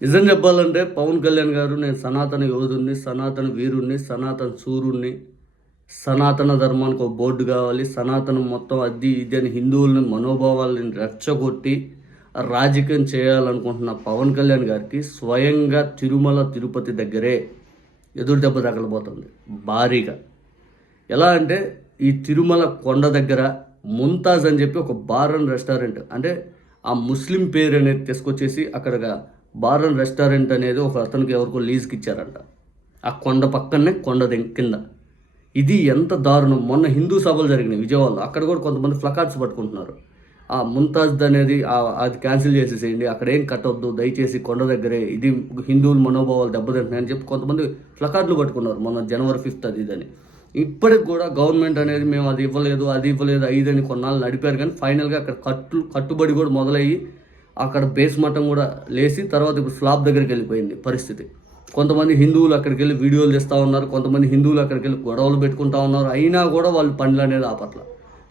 నిజం చెప్పాలంటే పవన్ కళ్యాణ్ గారు నేను సనాతన యోధుణ్ణి సనాతన వీరుణ్ణి సనాతన సూర్యుణ్ణి సనాతన ధర్మానికి ఒక బోర్డు కావాలి సనాతనం మొత్తం అది ఇది అని హిందువులని మనోభావాలని రెచ్చగొట్టి రాజకీయం చేయాలనుకుంటున్న పవన్ కళ్యాణ్ గారికి స్వయంగా తిరుమల తిరుపతి దగ్గరే ఎదురు దెబ్బ తగలబోతుంది భారీగా. ఎలా అంటే ఈ తిరుమల కొండ దగ్గర ముంతాజ్ అని చెప్పి ఒక బార్ అండ్ రెస్టారెంట్ అంటే ఆ ముస్లిం పేరు అనేది తీసుకొచ్చేసి అక్కడగా బారల్ రెస్టారెంట్ అనేది ఒక అతనికి ఎవరికో లీజ్కి ఇచ్చారంట ఆ కొండ పక్కనే కొండ కింద. ఇది ఎంత దారుణం. మొన్న హిందూ సభలు జరిగినాయి విజయవాడలో. అక్కడ కూడా కొంతమంది ఫ్లకార్డ్స్ పట్టుకుంటున్నారు. ఆ ముంతాజ్ అనేది అది క్యాన్సిల్ చేసేసేయండి. అక్కడ ఏం కట్టొద్దు దయచేసి కొండ దగ్గరే ఇది హిందువుల మనోభావాలు దెబ్బతింటున్నాయని చెప్పి కొంతమంది ఫ్లకార్డులు పట్టుకున్నారు. మొన్న జనవరి ఫిఫ్త్ అది ఇదని ఇప్పటికి కూడా గవర్నమెంట్ అనేది మేము అది ఇవ్వలేదు అది ఇవ్వలేదు ఐదని కొన్నాళ్ళు నడిపారు కానీ ఫైనల్గా అక్కడ కట్టు కట్టుబడి కూడా మొదలయ్యి అక్కడ బేస్ మఠం కూడా లేచి తర్వాత ఇప్పుడు స్లాబ్ దగ్గరికి వెళ్ళిపోయింది పరిస్థితి. కొంతమంది హిందువులు అక్కడికి వెళ్ళి వీడియోలు తీస్తూ ఉన్నారు కొంతమంది హిందువులు అక్కడికి వెళ్ళి గొడవలు పెట్టుకుంటా ఉన్నారు అయినా కూడా వాళ్ళు పనులు అనేది ఆపట్ల.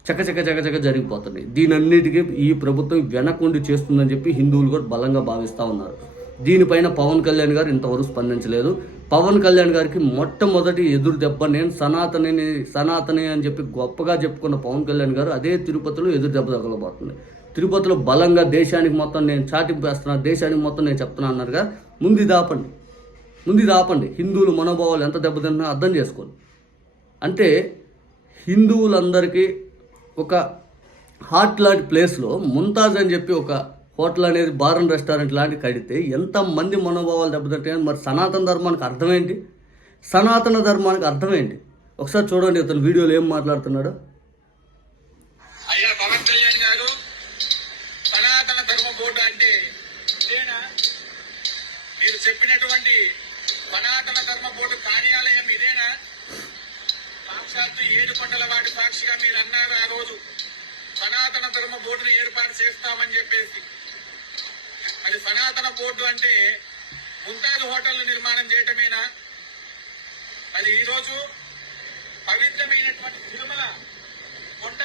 చక్క చక్క చక్క చక్క జరిగిపోతున్నాయి. దీనన్నిటికీ ఈ ప్రభుత్వం వెనకుండి చేస్తుందని చెప్పి హిందువులు కూడా బలంగా భావిస్తూ ఉన్నారు. దీనిపైన పవన్ కళ్యాణ్ గారు ఇంతవరకు స్పందించలేదు. పవన్ కళ్యాణ్ గారికి మొట్టమొదటి ఎదురు దెబ్బ నేను సనాతని సనాతని అని చెప్పి గొప్పగా చెప్పుకున్న పవన్ కళ్యాణ్ గారు అదే తిరుపతిలో ఎదురు దెబ్బ తగలబోతుంది తిరుపతిలో బలంగా దేశానికి మొత్తం నేను చాటింపు వేస్తున్నా దేశానికి మొత్తం నేను చెప్తున్నా అన్నారుగా ముందు ఇది ఆపండి. ముందు ఇది ఆపండి. హిందువుల మనోభావాలు ఎంత దెబ్బతిన్నా అర్థం చేసుకోండి. అంటే హిందువులందరికీ ఒక హాట్ లాంటి ప్లేస్లో ముంతాజ్ అని చెప్పి ఒక హోటల్ అనేది బార్ అండ్ రెస్టారెంట్ లాంటి కడితే ఎంతమంది మనోభావాలు దెబ్బతింటాయని మరి సనాతన ధర్మానికి అర్థం ఏంటి? సనాతన ధర్మానికి అర్థం ఏంటి? ఒకసారి చూడండి ఇతను వీడియోలో ఏం మాట్లాడుతున్నాడో అయ్యా పవన్ కళ్యాణ్ గారు సనాతన ధర్మ బోర్డు అంటే ఇదేనా మీరు చెప్పినటువంటి సనాతన ధర్మ బోర్డు కార్యాలయం ఇదేనా? సాక్షాత్తు ఏడు కొండల వాటి సాక్షిగా మీరు అన్నారు ఆ రోజు. సనాతన ధర్మ బోర్డును ఏర్పాటు చేస్తామని చెప్పేసి. అది సనాతన బోర్డు అంటే ముంతాజ్ హోటల్ నిర్మాణం చేయటమేనా? అది ఈరోజు పవిత్రమైనటువంటి తిరుమల కొండ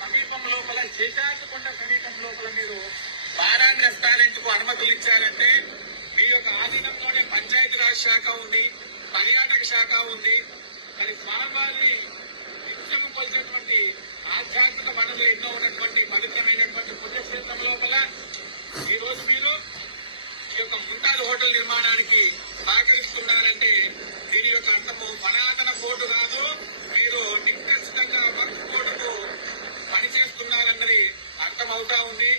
సమీపం లోపల శేషాద్రి కొండ సమీపం లోపల మీరు బారాన్ రెస్టారెంట్కు అనుమతులు ఇచ్చారు మీ యొక్క ఆధీనంలోనే పంచాయతీరాజ్ శాఖ ఉంది పర్యాటక శాఖ ఉంది మరి స్వామివారి నిత్యము కొలిచేటువంటి ఆధ్యాత్మిక వనరులు ఎన్నో ఉన్నటువంటి పవిత్రమైనటువంటి పుణ్యక్షేత్రం లోపల ఈ రోజు మీరు ఈ యొక్క ముంతాజ్ హోటల్ నిర్మాణానికి సహకరిస్తున్నారంటే దీని యొక్క అర్థము సనాతన కోర్టు కాదు మీరు నిఖచ్చితంగా వర్క్ బోర్డుకు పనిచేస్తున్నారన్నది అర్థమవుతా ఉంది.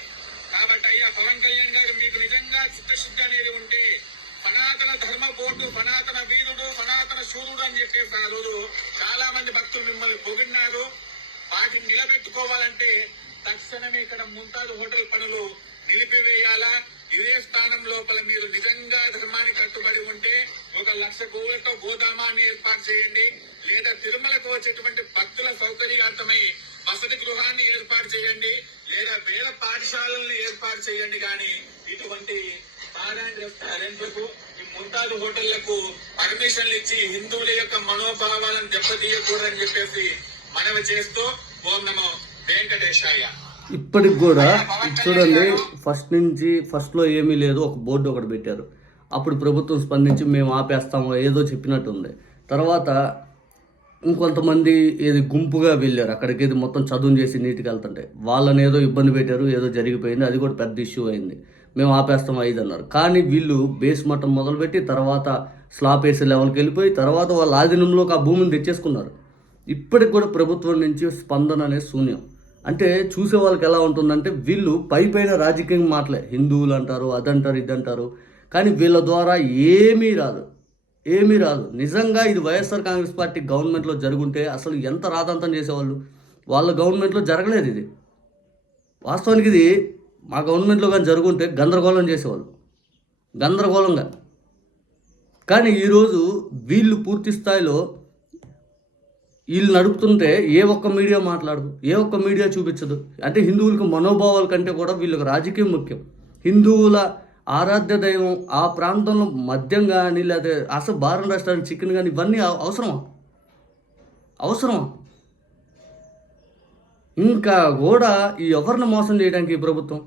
కాబట్టి అయ్యా పవన్ కళ్యాణ్ గారు మీకు నిజంగా చిత్తశుద్ధి అనేది ఉంటే సనాతన ధర్మ బోర్డు సనాతన వీరుడు సనాతన శూరుడు అని చెప్పేసి ఆ రోజు చాలా మంది భక్తులు మిమ్మల్ని పొగిడినారు. వాటిని నిలబెట్టుకోవాలంటే తక్షణమే ఇక్కడ ముంతాజ్ హోటల్ పనులు నిలిపివేయాలా? ఇదే స్థానం లోపల మీరు నిజంగా ధర్మానికి కట్టుబడి ఉంటే ఒక లక్ష గోవులతో గోదామాన్ని ఏర్పాటు చేయండి. లేదా తిరుమలకు వచ్చేటువంటి భక్తుల సౌకర్యార్థమై వసతి గృహాన్ని ఏర్పాటు చేయండి. లేదా వేల పాఠశాలల్ని ఏర్పాటు చేయండి. కానీ ఇటువంటి ఈ ముంతాజ్ హోటళ్ళకు పర్మిషన్లు ఇచ్చి హిందువుల యొక్క మనోభావాలను దెబ్బతీయకూడదని చెప్పేసి మనవి చేస్తూ ఓం నమో వెంకటేశాయ. ఇప్పటికి కూడా చూడండి ఫస్ట్ నుంచి ఫస్ట్లో ఏమీ లేదు ఒక బోర్డు ఒకటి పెట్టారు. అప్పుడు ప్రభుత్వం స్పందించి మేము ఆపేస్తాము ఏదో చెప్పినట్టు ఉంది తర్వాత ఇంకొంతమంది ఏది గుంపుగా వెళ్ళారు అక్కడికి ఏది మొత్తం చదువు చేసి నీటికి వెళ్తుంటే. వాళ్ళని ఏదో ఇబ్బంది పెట్టారు ఏదో జరిగిపోయింది అది కూడా పెద్ద ఇష్యూ అయింది. మేము ఆపేస్తాం ఐదు అన్నారు. కానీ వీళ్ళు బేస్ మట్టం మొదలుపెట్టి తర్వాత స్లాబ్ వేసే లెవెల్కి వెళ్ళిపోయి తర్వాత వాళ్ళ ఆధీనంలోకి ఆ భూమిని తెచ్చేసుకున్నారు. ఇప్పటికి కూడా ప్రభుత్వం నుంచి స్పందన అనేది శూన్యం. అంటే చూసే వాళ్ళకి ఎలా ఉంటుందంటే వీళ్ళు పై పైన రాజకీయం మాటలే. హిందువులు అంటారు అదంటారు ఇదంటారు. కానీ వీళ్ళ ద్వారా ఏమీ రాదు. ఏమీ రాదు. నిజంగా ఇది వైఎస్ఆర్ కాంగ్రెస్ పార్టీ గవర్నమెంట్లో జరుగుంటే అసలు ఎంత రాదంతం చేసేవాళ్ళు? వాళ్ళ గవర్నమెంట్లో జరగలేదు ఇది. వాస్తవానికి ఇది మా గవర్నమెంట్లో కానీ జరుగుంటే గందరగోళం చేసేవాళ్ళు. గందరగోళంగా. కానీ ఈరోజు వీళ్ళు పూర్తి స్థాయిలో వీళ్ళు నడుపుతుంటే ఏ ఒక్క మీడియా మాట్లాడదు ఏ ఒక్క మీడియా చూపించదు. అంటే హిందువులకు మనోభావాల కంటే కూడా వీళ్ళకి రాజకీయం ముఖ్యం. హిందువుల ఆరాధ్య దైవం ఆ ప్రాంతంలో మద్యం కానీ లేకపోతే అసలు బారం రెస్టారెంట్ చికెన్ కానీ ఇవన్నీ అవ- అవసరమా? అవసరమా? ఇంకా కూడా ఈ ఎవరిని మోసం చేయడానికి ఈ ప్రభుత్వం?